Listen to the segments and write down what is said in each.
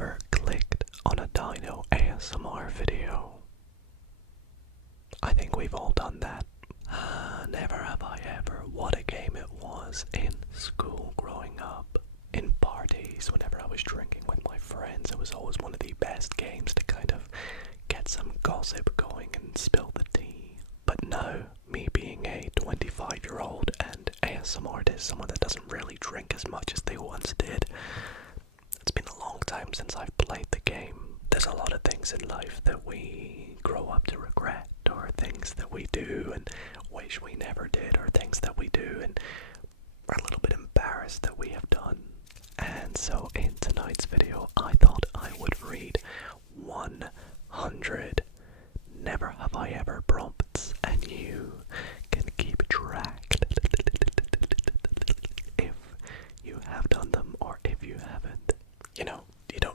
ever clicked on a Dido ASMR video? I think we've all done that. Never have I ever. What a game it was in school growing up. In parties, whenever I was drinking with my friends, it was always one of the best games to kind of get some gossip going and spill the tea. But now, me being a 25-year-old and ASMR artist, someone that doesn't really drink as much as they once did, it's been a long time since I've played the game. There's a lot of things in life that we grow up to regret, or things that we do and wish we never did, or things that we do and are a little bit embarrassed that we have done. And so in tonight's video, I thought I would read 100 Never Have I Ever prompts, and you can keep track if you have done them or if you haven't. You know,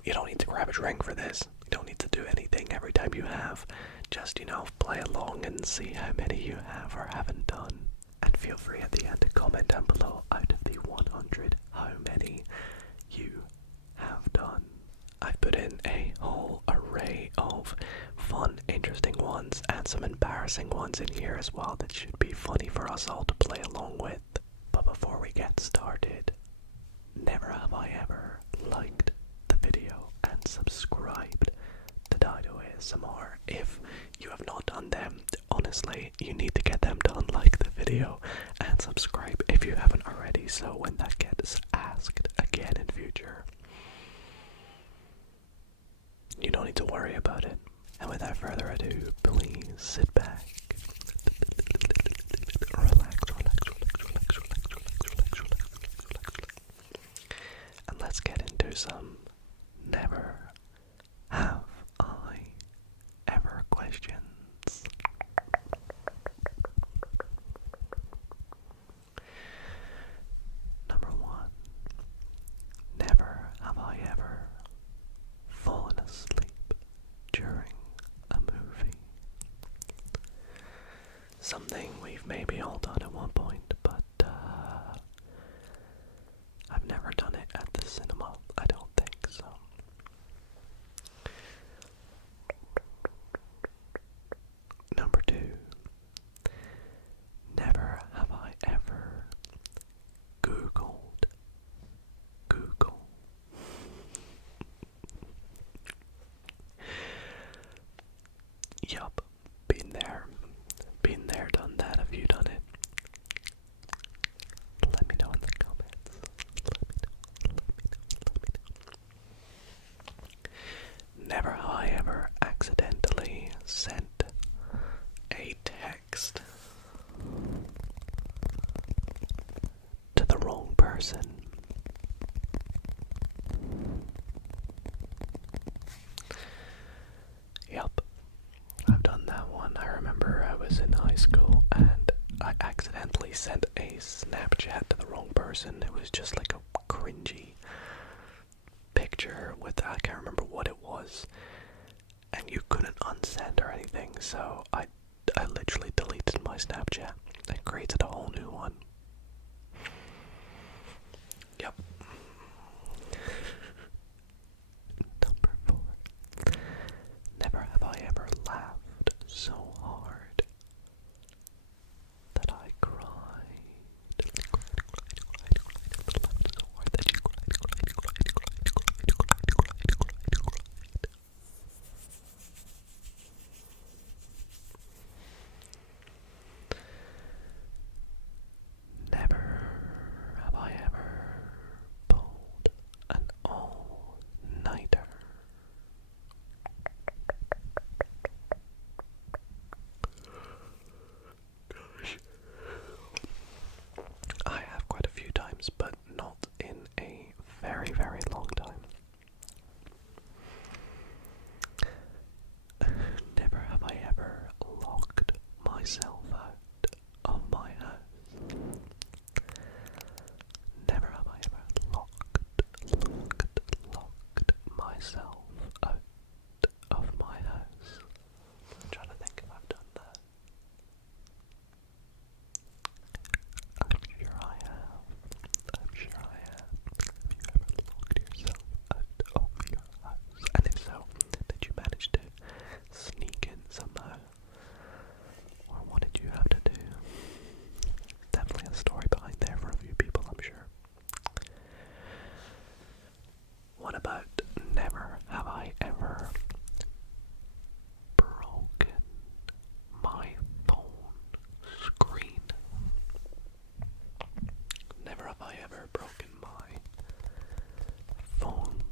you don't need to grab a drink for this. You don't need to do anything every time you have. Just, play along and see how many you have or haven't done. And feel free at the end to comment down below, out of the 100, how many you have done. I've put in a whole array of fun, interesting ones and some embarrassing ones in here as well that should be funny for us all to play along with. But before we get started, never have I ever liked the video and subscribed to Dido ASMR. If you have not done them, honestly, you need to get them done. Like the video and subscribe if you haven't already, so when that gets asked again in future, you don't need to worry about it. And without further ado, please sit back, relax, and let's get into some never have I ever questions. Number 1. Never have I ever fallen asleep during a movie. Something we've maybe all done at one point, but I've never done it at the cinema. I don't think so. Number 2. Never have I ever Googled Google. Yup, been there, done that. Have you done it? Let me know in the comments. Never have I ever accidentally sent a text to the wrong person. Yup, I've done that one. I remember I was in high school and I accidentally sent a Snapchat to the wrong person. It was just like a cringy picture with, I can't remember what it was, and you couldn't unsend or anything, so I literally deleted my Snapchat and created a whole new one. Yep. Number 4. Never have I ever laughed so hard that I cried.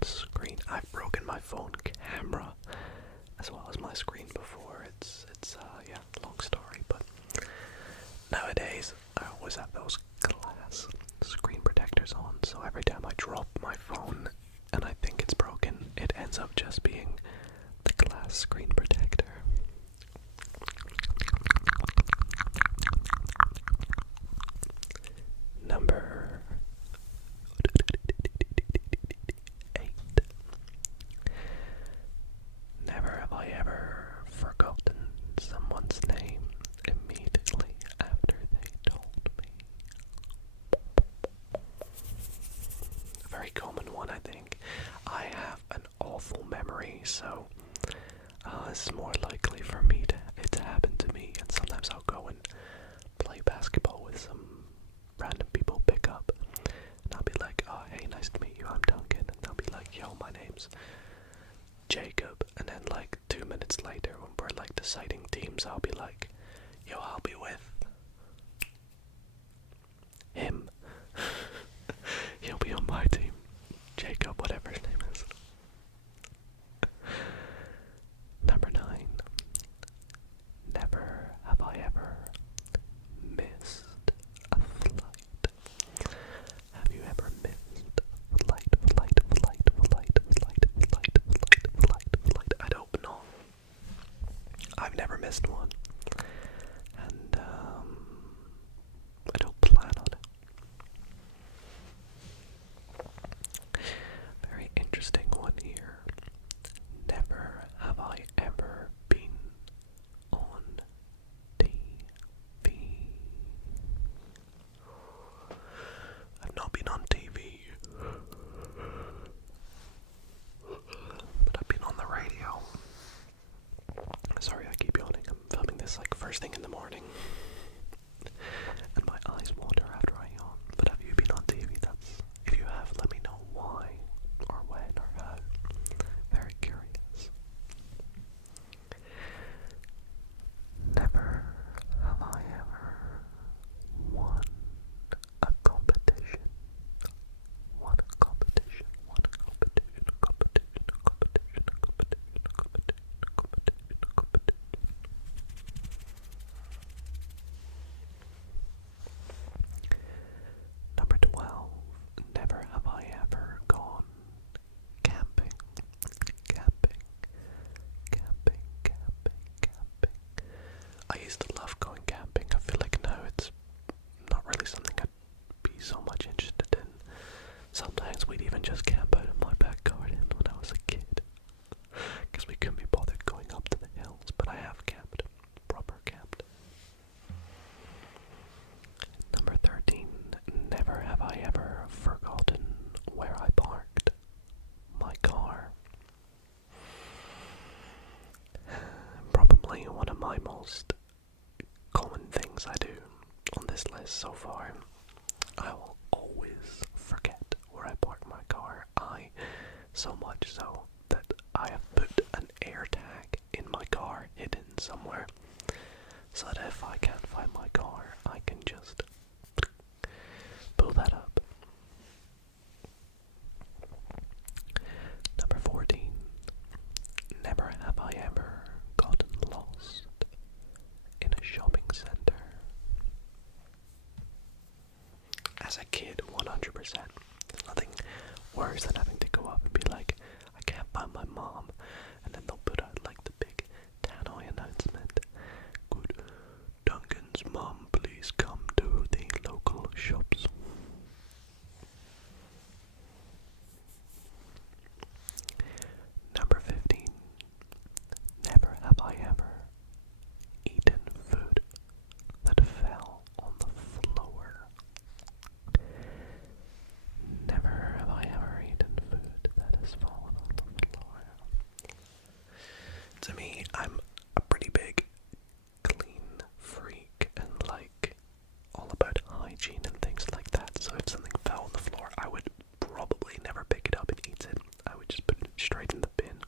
screen. I've broken my phone camera as well as my screen before. It's yeah, long story, but nowadays I always have those glass screen protectors on, so every time I drop my phone and I think it's broken, it ends up just being the glass screen protector. Number 8. Never have I ever forgotten someone's name immediately after they told me. A very common one, I think. I have an awful memory, so it's more likely for me to happen to me, and sometimes I'll go and play basketball with some random people pick up, and I'll be like, oh, hey, nice to meet you, I'm Duncan, and they'll be like, yo, my name's Jacob, and then like 2 minutes later, when we're like deciding teams, I'll be like, yo, I'll be with him. He'll be on my team. Jacob, whatever his name is. Number 9. Never have I ever missed a flight. Have you ever missed flight? I'd hope not. I've never missed one. And I don't plan on it. Very interesting one here. Never have I ever been on TV. I've not been on TV, but I've been on the radio. Sorry, I keep yawning. I'm filming this like first thing in the morning, and my eyes water after I yawn. But have you been on TV? If you have, let me know why, or when, or how. Very curious. Never have I ever won a competition. Number 12. Never have I ever gone camping. I used to love going camping. I feel like now it's not really something I'd be so much interested in. Sometimes we'd even just camp out in my back garden when I was a kid, because we couldn't be bothered going up to the hills, but I have camped. Proper camped. Number 13. Never have I ever forgotten where I parked my car. Probably one of my most common things I do on this list so far. I will always forget where I park my car. So much so that I have put an air tag in my car hidden somewhere, so that if I can't find my car, I can just pull that up. Number 14. Never have I ever gotten lost in a shopping center. As a kid, 100%. There's nothing worse than having to go up and be like, I can't find my mom, and then they'll put out like the big tannoy announcement. Could Duncan's mom please come to the local shops? Number 15. Never have I ever eaten food that fell on the floor. Never have I ever eaten food that has fallen on the floor. To me, I'm a pretty big clean freak and like all about hygiene and things like that, so if something fell on the floor, I would probably never pick it up and eat it. I would just put it straight in the bin.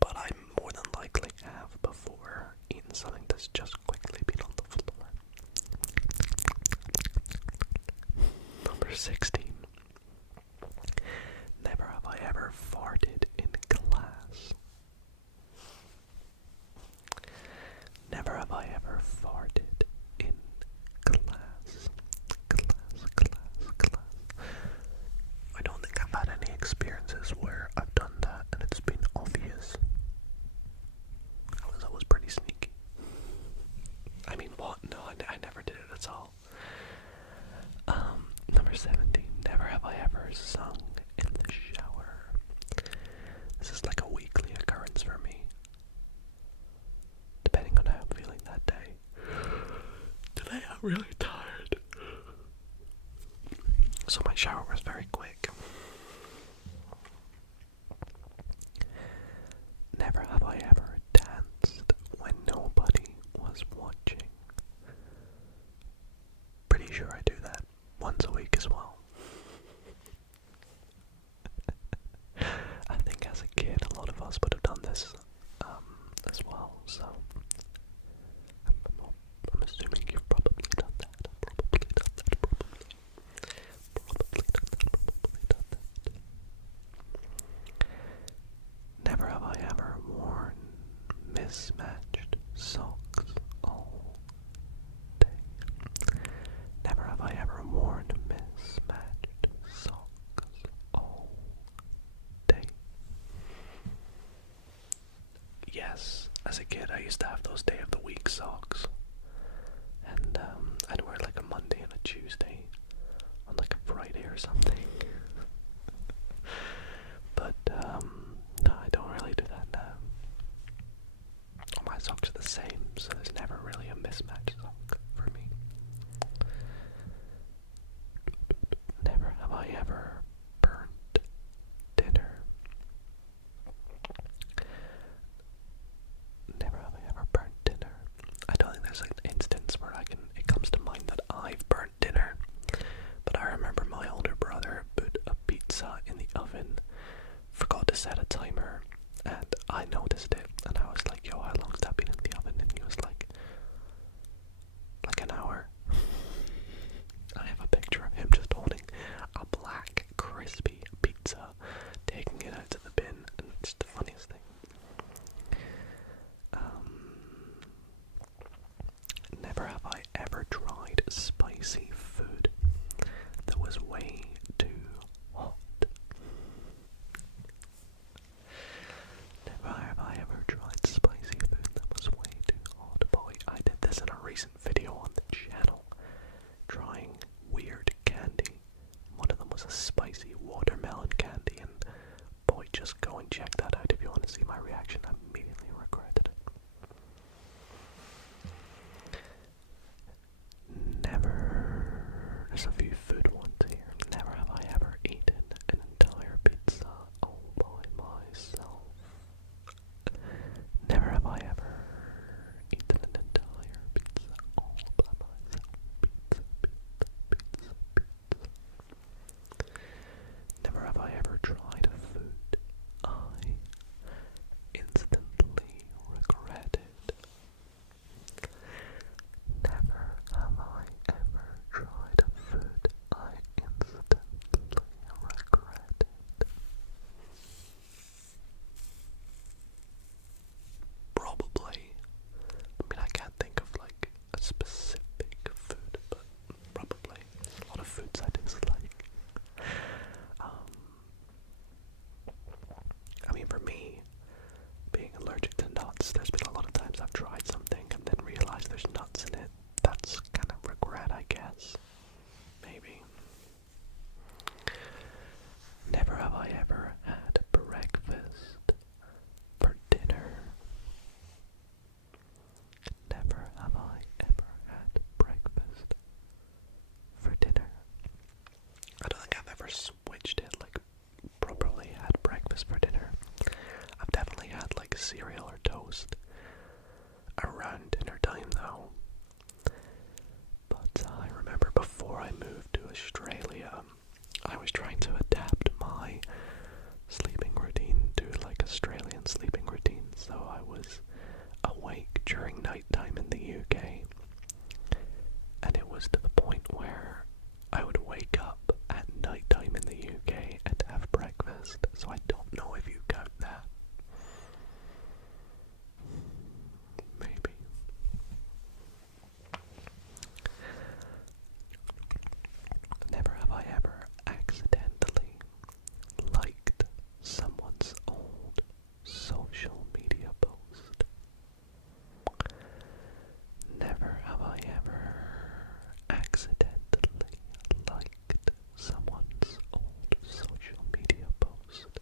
But I more than likely have before eaten something that's just quickly been on the floor. Number 16. Never have I ever really tired. So my shower was very quick. Never have I ever danced when nobody was watching. Pretty sure I do that once a week as well. I think as a kid a lot of us would have done this as well, so I'm assuming you've probably done that. Probably done that. Never have I ever worn mismatched socks all day. Never have I ever worn mismatched socks all day. Yes, as a kid I used to have those day of the week socks. And I'd wear like a Monday and a Tuesday on like a Friday or something. But no, I don't really do that now. All my socks are the same, so there's never really a mismatched sock for me. Never have I ever burnt dinner. Never have I ever burnt dinner. I don't think there's an instance where it comes to mind that I've burnt dinner. But I remember my older brother put a pizza in the oven, forgot to set a timer, and I noticed it, and I was like, yo, how long's that been in the oven? And he was like an hour. I have a picture of him just holding a black, crispy pizza, taking it out to the bin, and it's the funniest thing. Never have I ever tried spicy food that was way too hot. Never have I ever tried spicy food that was way too hot. Boy, I did this in a recent video on the channel, trying weird candy. One of them was a spicy watermelon candy, and boy, just go and check that out if you want to see my reaction. I immediately regretted it. Never, there's a few food ones here. Never have I ever eaten an entire pizza all by myself. Never have I ever eaten an entire pizza all by myself. Pizza. Never have I ever tried a food I instantly regretted. Never have I ever tried a food I instantly regretted. Probably. I mean, I can't think of like a specific food, but probably there's a lot of foods I dislike. I mean, for me, being allergic to nuts, there's been a lot of times I've tried something and then realized there's nuts in it. That's kind of regret, I guess. Maybe. Never have I ever had breakfast for dinner. Never have I ever had breakfast for dinner. I don't think I've ever switched it, like properly had breakfast for dinner. I've definitely had like cereal or toast around dinner time though. But I remember before I moved to Australia, I was trying to adapt my sleeping routine to like Australian sleeping routine. So I was awake during nighttime in the UK, and it was to the point where I would wake up at nighttime in the UK and have breakfast. So I don't know if you count that. Maybe. Never have I ever accidentally liked someone's old social media post. Never have I ever accidentally liked someone's old social media post.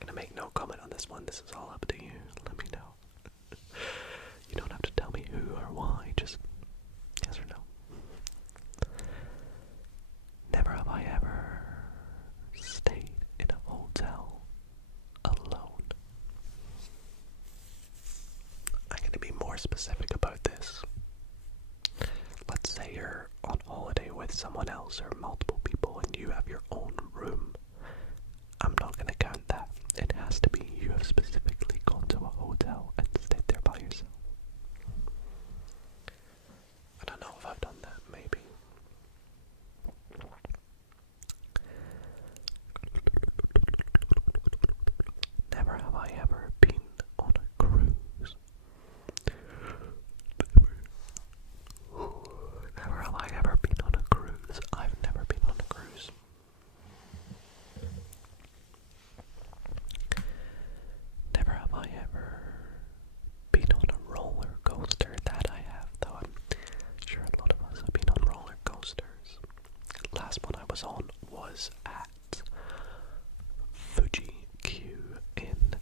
Gonna make no comment on this one. This is all up to you. Let me know. You don't have to tell me who or why. Just yes or specific about this. Let's say you're on holiday with someone else or multiple people and you have your own room. I'm not going to count that. It has to be you have specifically gone to a hotel and stayed there by yourself. I don't know if I've done that, maybe. Never have I ever been on a cruise. Never have I ever been on a cruise. I've never been on a cruise. Never have I ever been on a roller coaster. That I have, though I'm sure a lot of us have been on roller coasters. Last one I was on was at Fuji Q in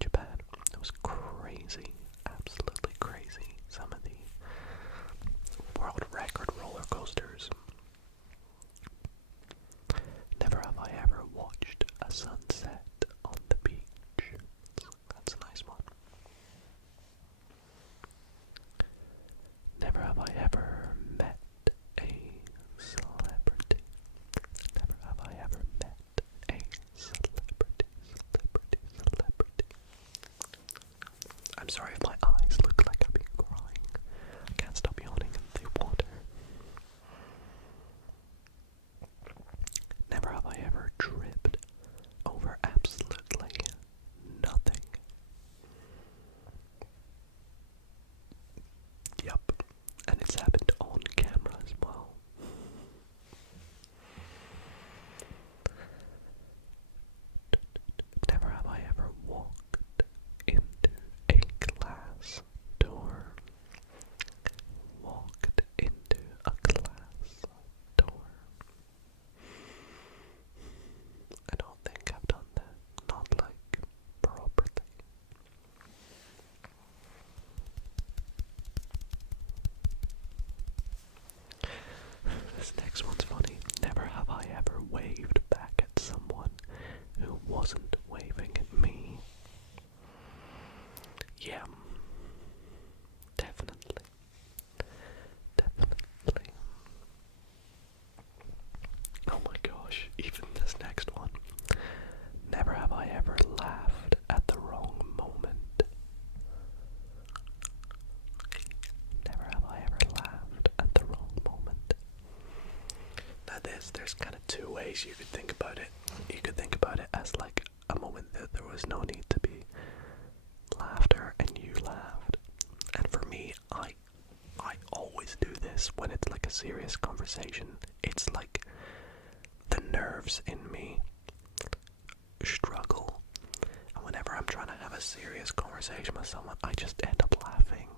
Japan. It was crazy, absolutely crazy. Some of the world record roller coasters. Never have I ever watched a sunset on the beach. That's a nice one. Never have I ever met a celebrity. Never have I ever met a celebrity. I'm sorry if my eyes look like I've been crying. I can't stop yawning in the water. Never have I ever tripped over absolutely nothing. Yep, and it's happened on camera as well. Never have I ever walked into a glass door. Walked into a glass door. I don't think I've done that. Not like properly. This next one's funny. Never have I ever waved back at someone who wasn't waving at me. Yeah. Definitely. Definitely. Oh my gosh, even this next one. Never have I ever laughed at the wrong moment. Never have I ever laughed at the wrong moment. Now there's kind of two ways you could think about it. You could think about it as like a moment that there was no need to be laughter and you laughed. And for me, I always do this when it's like a serious conversation. It's like the nerves in me struggle. And whenever I'm trying to have a serious conversation with someone, I just end up laughing.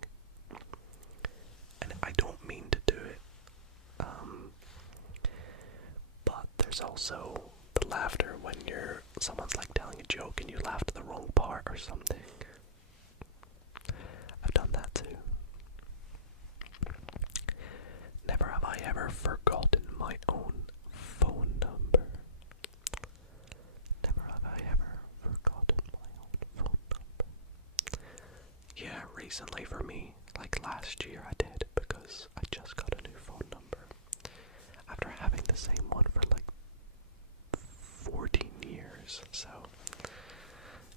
And I don't mean to do it. But there's also the laughter when someone's like telling a joke and you laugh to the wrong part or something. I've done that too. Never have I ever forgotten my own phone number. Never have I ever forgotten my own phone number. Yeah, recently for me, like last year I did, because I just got a new phone number. After having the same one for like 14 years, so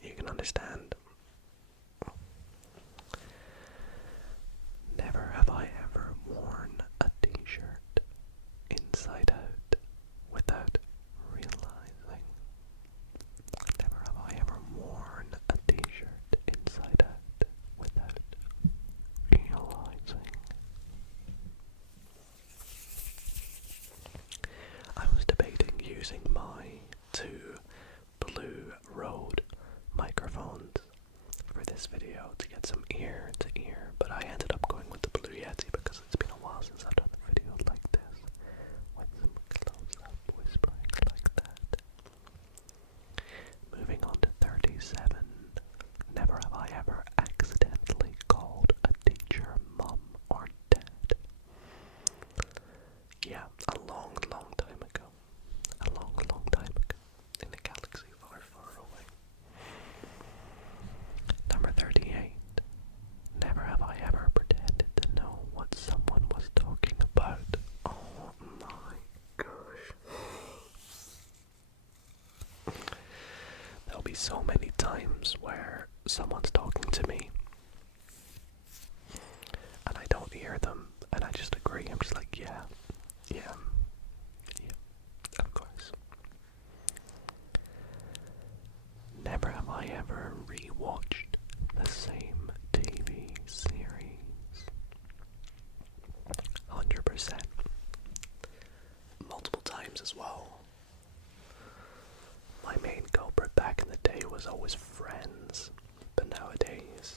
you can understand. Never have I ever worn a t-shirt inside out without realizing. Never have I ever worn a t-shirt inside out without realizing. I was debating using my two Blue Rode microphones for this video to get some ear to ear, but I ended up going with the Blue Yeti because it's been a while since I've done a video like this with some close-up whispering like that. Moving on to 37. Never have I ever accidentally called a teacher mum or dad. Yeah, a long, long time ago. A long, long time ago. In a galaxy far, far away. Number 38. there'll be so many times where someone's talking to me and I don't hear them, and I just agree. I'm just like, yeah, of course. Never have I ever rewatched the same TV series. 100%. Multiple times as well. My main culprit back in the day was always Friends, but nowadays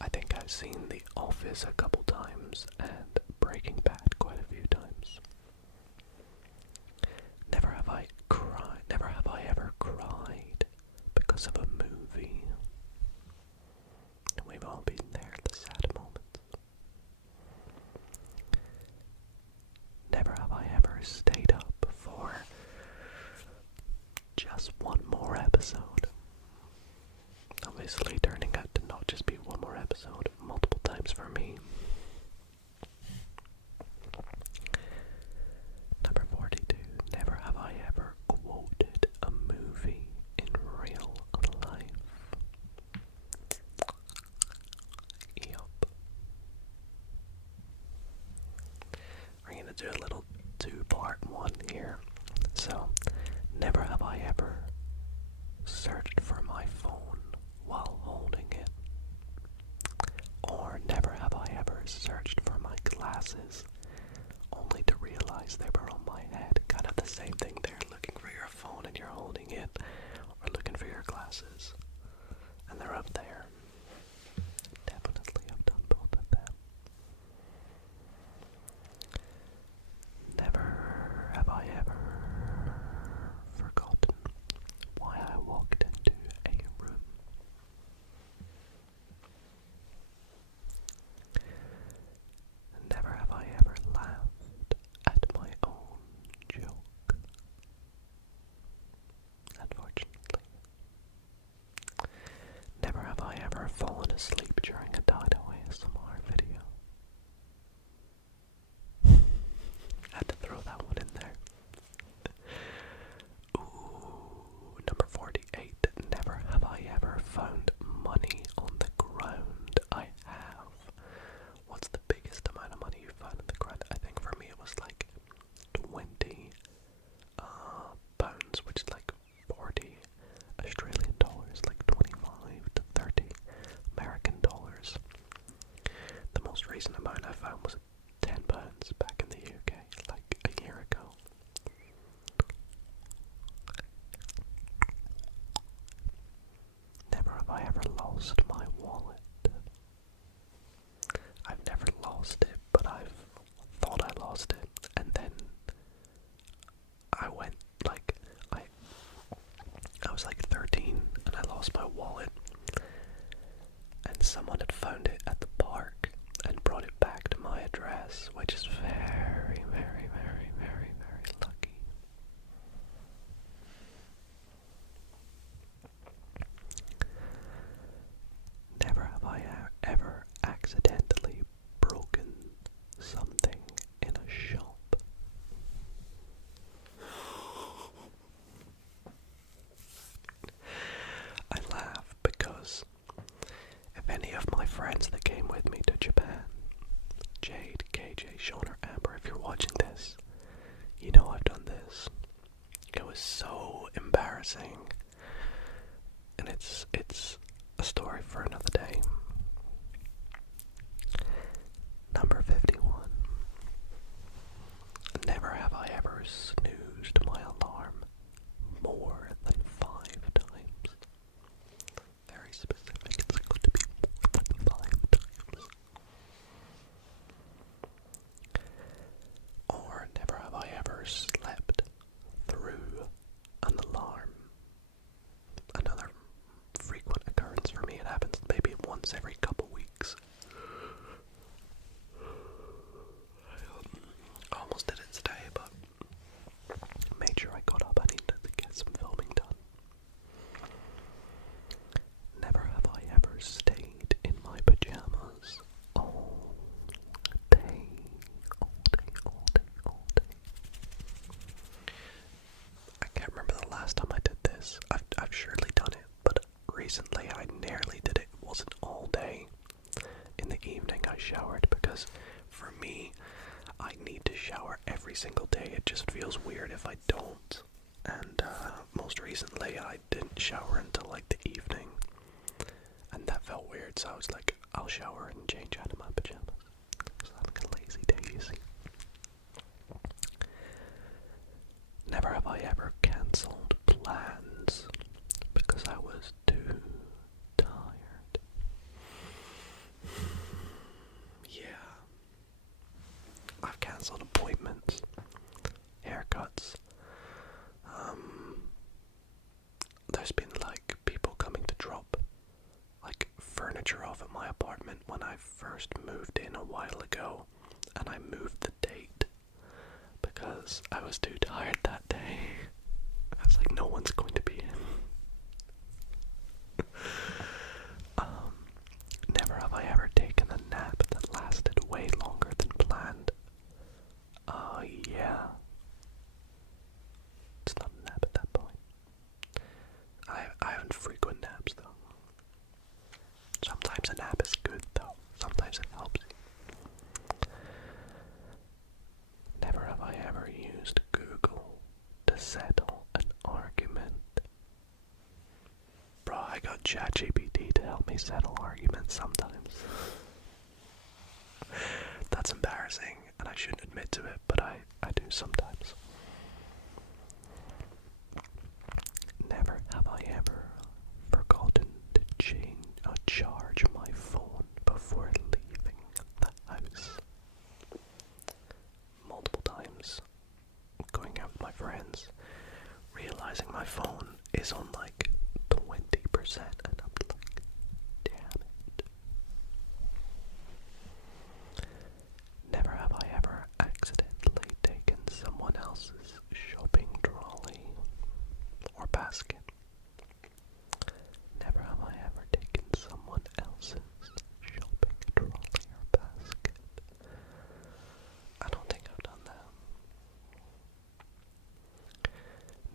I think I've seen The Office a couple times and Breaking Bad quite a few times. Never have I ever cried because of a movie. And we've all been there at the sad moments. Never have I ever stayed up for just one more episode. Obviously turning out to not just be one more episode, multiple times for me. Number 42. Never have I ever quoted a movie in real life. Yup. We're gonna do a little two-part one here. So, never have I ever searched for my phone while holding it. Or never have I ever searched for my glasses only to realize they were on my head. Kind of the same thing there, looking for your phone and you're holding it, or looking for your glasses and they're up there. Definitely have done both of them. Never have I ever forgotten why I walked into a room. Never have I ever laughed at my own joke. Unfortunately. Never have I ever fallen asleep during a Dido ASMR video. Had to throw that one in there. Ooh, number 48. Never have I ever found money on the ground. I have. What's the biggest amount of money you found on the ground? I think for me it was like 20 pounds, which is like 40 Australian dollars, like 25 to 30 American dollars. The most recent amount I found was 10 pounds back in the UK, like a year ago. Never have I ever lost my wallet. I've never lost it, but I've thought I lost it, and then I went like I was like 13 and I lost my wallet, and someone had found it at the park and brought it back to my address, which is very, very, very, very, very lucky. Never have I ever accidentally broken something in a shop. I laugh because if any of my friends that came with me to Japan, Jade, KJ, Sean, or Amber, if you're watching this, you know I've done this. It was so embarrassing, and it's a story for another day. Number 51. Never have I ever snoozed my alarm more than 5 times. Very specific, it's going to be more than 5 times. Or never have I ever slept through an alarm. Another frequent occurrence for me. It happens maybe once every couple weeks. I almost did it today, but recently I didn't shower until like the evening, and that felt weird, so I was like, I'll shower and change out of my pajamas. I was having a lazy day, you see. Never have I ever cancelled plans because I was too tired. Yeah. I've cancelled appointments, haircuts. There's been like people coming to drop like furniture off at my apartment when I first moved in a while ago, and I moved the date because I was too tired that day. I was like, no one's going to be in. Never have I ever taken a nap that lasted way longer than planned. Yeah. It's not a nap at that point. I haven't frequent naps though. Sometimes a nap is good though. Sometimes it helps you. Never have I ever used Google to settle an argument. Bro, I got ChatGPT to help me settle arguments sometimes. That's embarrassing, and I shouldn't admit to it, but I do sometimes. Never have I ever forgotten to charge my phone before leaving the house. Multiple times, going out with my friends, realizing my phone is on like 20%, and I'm like, damn it. Never have I ever accidentally taken someone else's shopping trolley or basket. Never have I ever taken someone else's shopping trolley or basket. I don't think I've done that.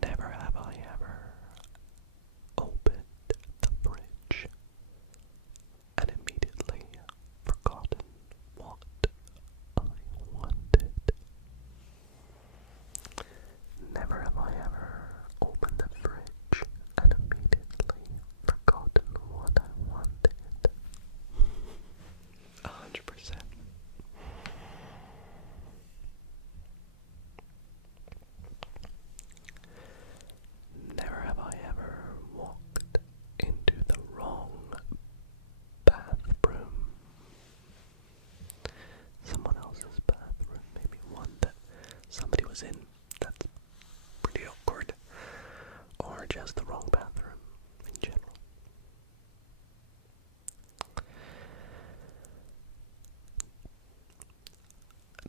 Never have I ever opened the fridge and immediately forgotten what I wanted. Never have I ever opened the fridge and immediately forgotten what I wanted. 100%. Never have I ever walked into the wrong bathroom. Someone else's bathroom, maybe one that somebody was in. That's pretty awkward. Or just the wrong bathroom in general.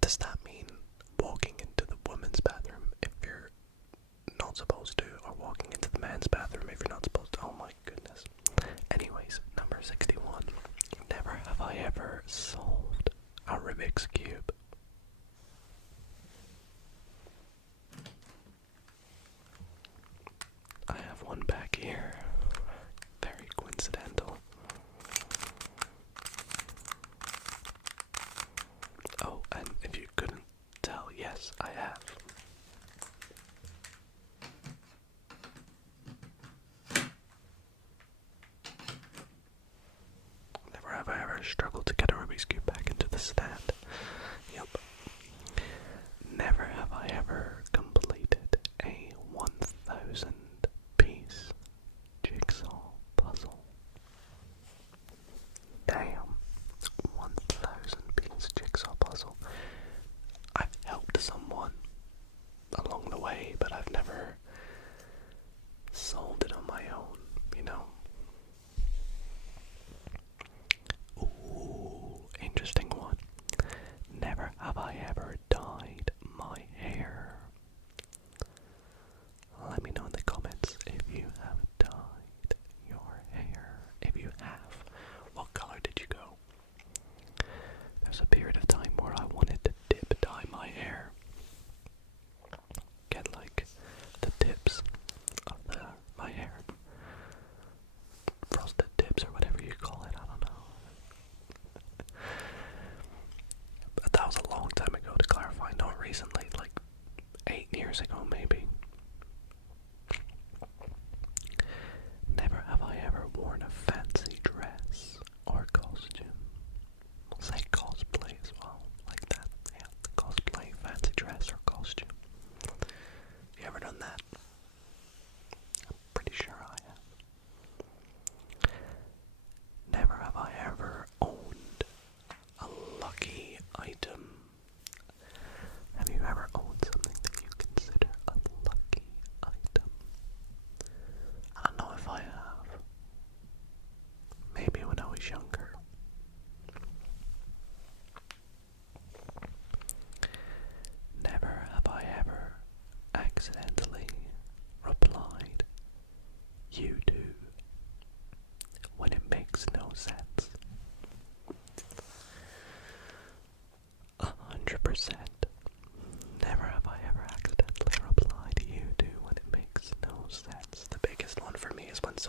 Does that mean walking into the women's bathroom if you're not supposed to, or walking into the men's bathroom if you're not supposed to? Oh my goodness. Anyways, number 61. Never have I ever solved a Rubik's Cube. I have one back here. Very coincidental. Oh, and if you couldn't tell, yes, I have. Never have I ever struggled to get a Rubik's Cube back into the stand. Yep. Never have I ever completed a 1,000 piece jigsaw puzzle. Damn. 1,000 piece jigsaw puzzle. I've helped someone along the way, but I've never solved it on my own, you know. Ooh, interesting one.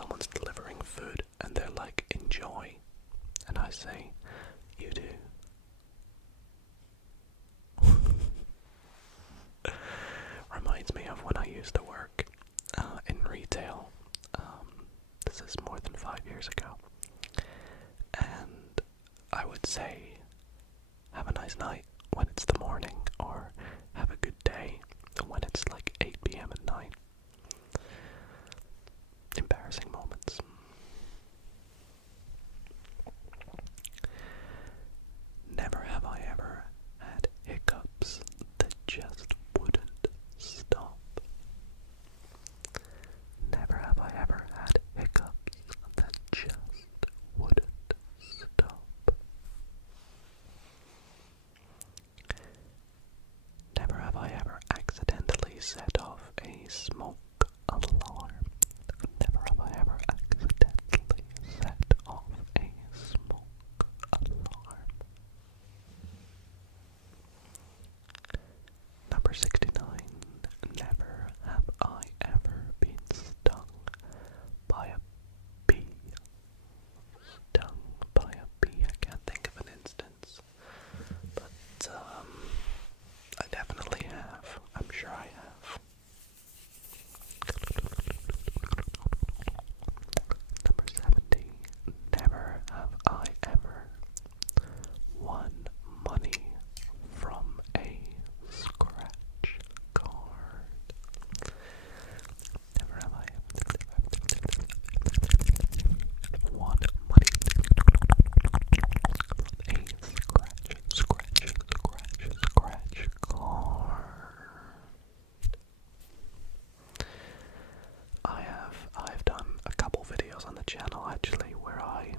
someone's delivering food and they're like, enjoy. And I say, you do. Reminds me of when I used to work in retail. This is more than 5 years ago. And I would say, have a nice night when it's the morning, or have a good day when it's like 8 p.m. at night. Embarrassing moments. Never have I ever had hiccups that just wouldn't stop. Never have I ever had hiccups that just wouldn't stop. Never have I ever accidentally set off a smoke alarm. Never have I ever accidentally set off a smoke alarm. Number 69. Never have I ever been stung by a bee. Stung by a bee. I can't think of an instance. But, I definitely have. I'm sure I have. Number 70. Never have I ever won money from a scratch card. Never have I ever won money from a scratch card. I've done a couple videos on the channel actually where I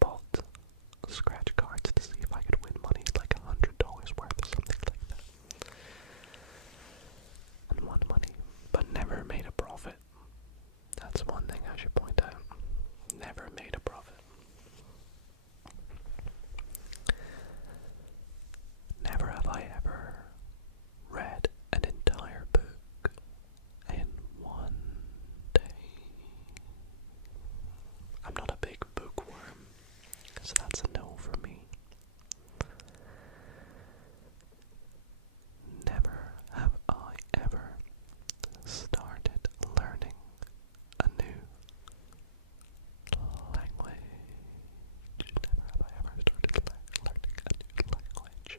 bought scratch cards to see if I could win money, like $100 worth or something like that. And won money, but never made a profit. That's one thing I should point out. Never made a profit. Never have I ever read an entire book in one day. I'm not a big bookworm, so that's a no for me. Never have I ever started learning a new language. Never have I ever started learning a new language.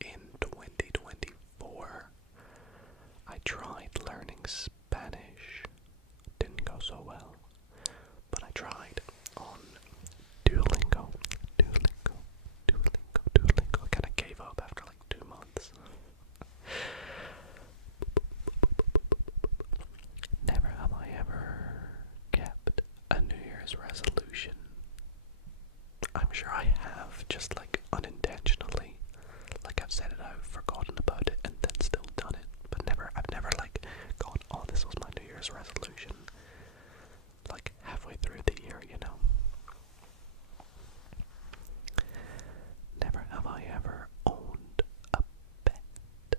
In 2024, I tried learning Spanish. Didn't go so well, but I tried on Duolingo. I kind of gave up after like 2 months. Never have I ever kept a New Year's resolution. I'm sure I have, just like unintentionally. Like I've said it out, forgotten about it, and then still done it. But I've never like gone, oh, this was my New Year's resolution. Like halfway through the year, you know. Never have I ever owned a pet.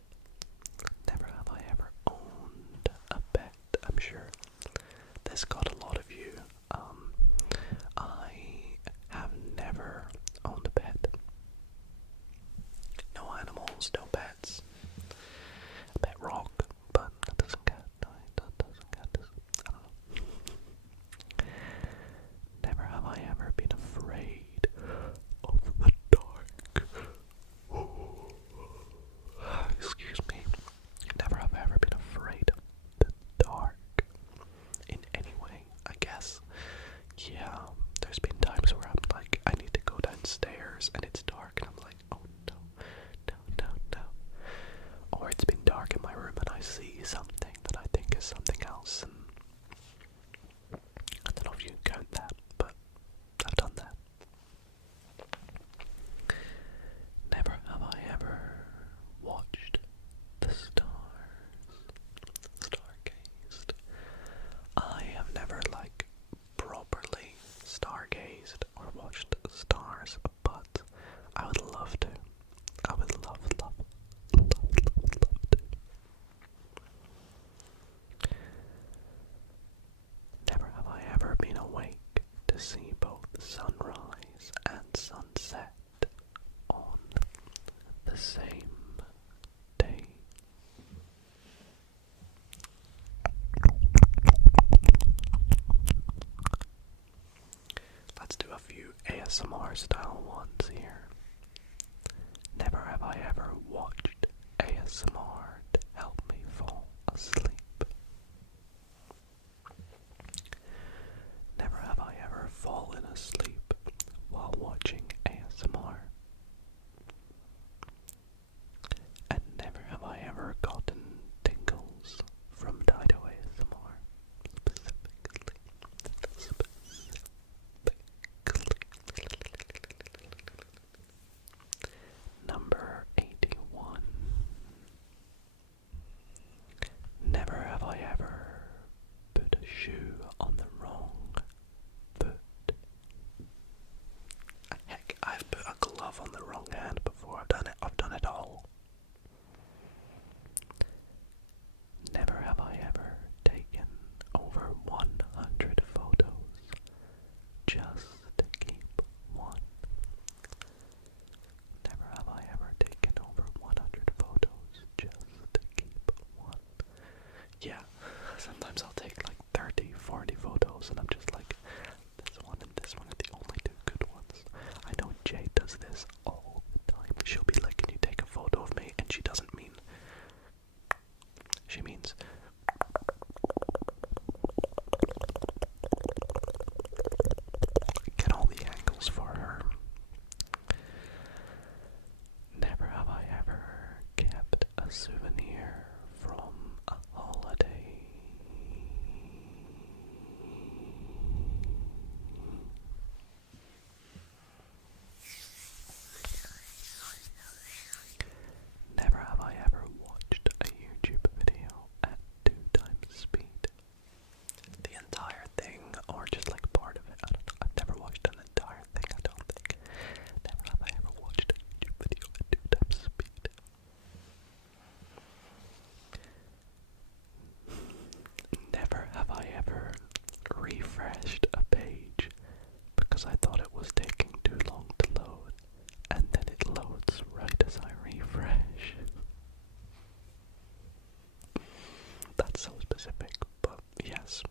Never have I ever owned a pet. I'm sure this got a lot of you ASMR style ones here. Never have I ever watched ASMR to help me fall asleep. Never have I ever fallen asleep while watching ASMR. And never have I ever gotten tingles from Dido ASMR. Specifically. Number 81. Never have I ever put a shoe on the wrong foot. Heck, I've put a glove on the wrong hand before. I've done it all. Never have I ever taken over 100 photos just to keep one. Never have I ever taken over 100 photos just to keep one. Yeah, sometimes I'll take like 30, 40 photos and I'm just like, this one and this one are the only two good ones. I know Jay does this all the time. She'll be like, can you take a photo of me? And she doesn't mean, she means, get all the angles for her. Never have I ever kept a souvenir from a holiday. Never have I ever watched a YouTube video at 2 times speed. The entire thing, or just like part of it. I don't know. I've never watched an entire thing, I don't think. Never have I ever watched a YouTube video at 2 times speed. Never have I ever refreshed a page because I thought it was taking too long to load, and then it loads right as I refresh. That's so specific, but yes.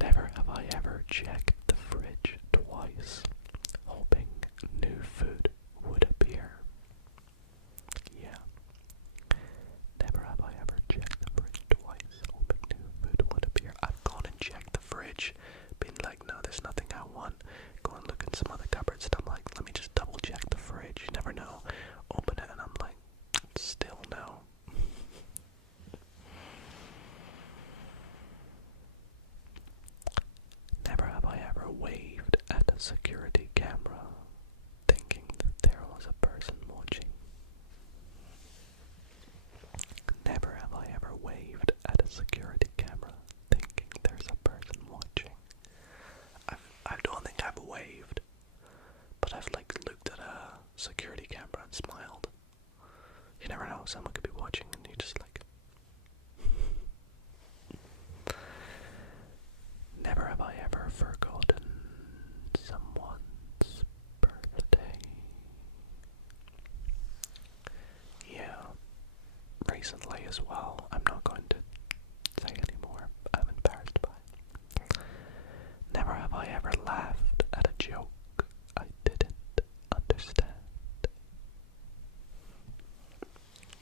Never have I ever checked the fridge twice, hoping new food would appear. Yeah. Never have I ever checked the fridge twice, hoping new food would appear. I've gone and checked the fridge, been like, no, there's nothing I want. Go and look in some other cupboards, and I'm like, let me just double check the fridge. You never know. Open it, and I'm like, still no. Never have I ever waved at a security camera, thinking that there was a person watching. Never have I ever waved at a security camera, thinking there's a person watching. I don't think I've waved, but I've like looked at a security camera and smiled. You never know, someone could be watching and you just like... Never have I ever forgotten someone's birthday. Yeah, recently as well. I'm not going to say anymore. I'm embarrassed by it. Never have I ever laughed at a joke I didn't understand.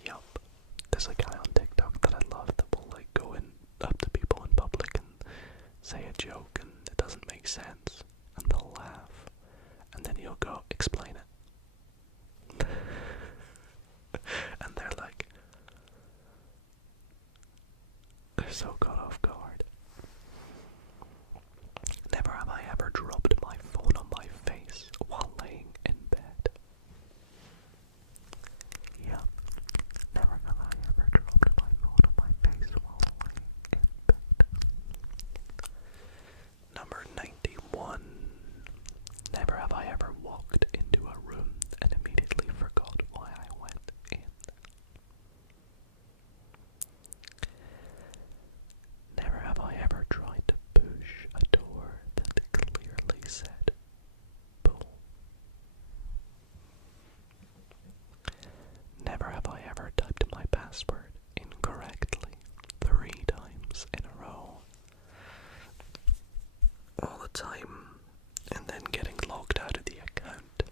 Yup. There's a guy on TikTok that I love that will like go in up to people in public and say a joke and it doesn't make sense and they'll laugh and then he'll go explain it. And they're like, they're so caught off guard. Never have I ever dropped my phone on my face while laying in bed. Yeah. Never have I ever dropped my phone on my face while laying in bed. Number 91. Never have I ever walked into a room and immediately forgot why I went in. Never time and then getting logged out of the account.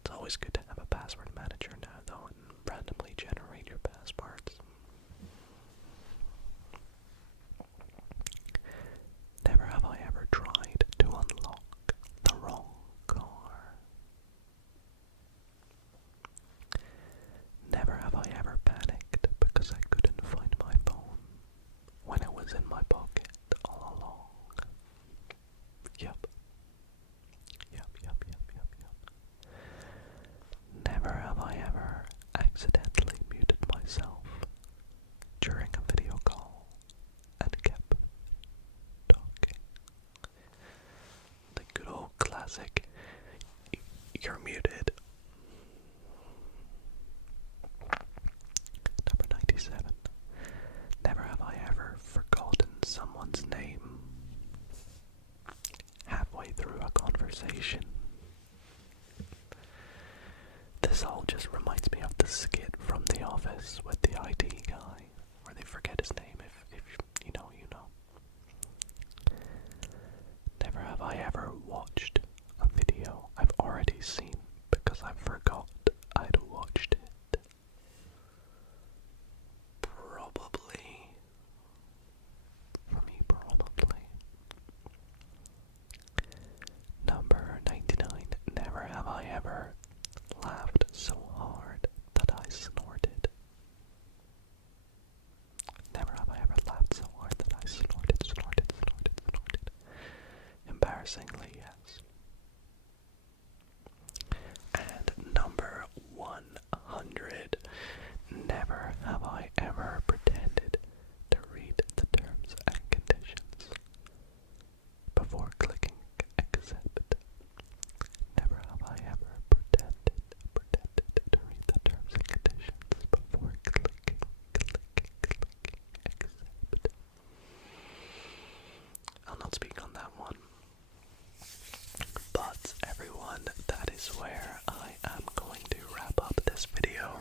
It's always good to have a password manager now, though, and randomly generate your passwords. Never have I ever tried to unlock the wrong car. Never have I ever panicked because I couldn't find my phone when it was in my pocket all along. Yup. Never have I ever accidentally muted myself during a video call and kept talking. The good old classic, you're muted. Number 97. Never have I ever forgotten someone's name halfway through a conversation. This all just reminds me of the skit from The Office with the IT guy, where they forget his name if you know, you know. Never have I ever watched a video I've already seen because I forgot I'd watched it. Probably. For me, probably. Number 99. Never have I ever laughed so hard that I snorted. Never have I ever laughed so hard that I snorted. Embarrassingly, yes. And number 100. Never have I ever pretended to read the terms and conditions before clicking accept. Never have I ever pretended to read the terms and conditions before clicking accept. I'll not speak on that one. But everyone, that is where I am going to wrap up this video.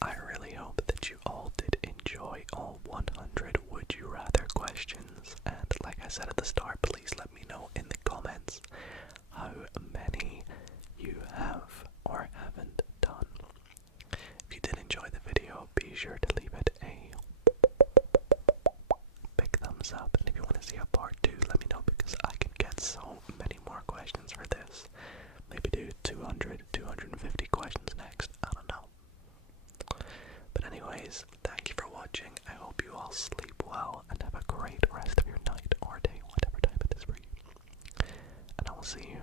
I really hope that you all did enjoy all 100 Would You Rather questions, and like I said at the start, please let me know in the comments how many you have or haven't done. If you did enjoy the video, be sure to leave it a big thumbs up, and if you want to see a part 2, let me know, because I can get so many more questions for this. Maybe do 200, 250 questions next, I don't know. But anyways, thank you for watching. I hope you all sleep well and have a great rest of your night or day, whatever time it is for you. And I will see you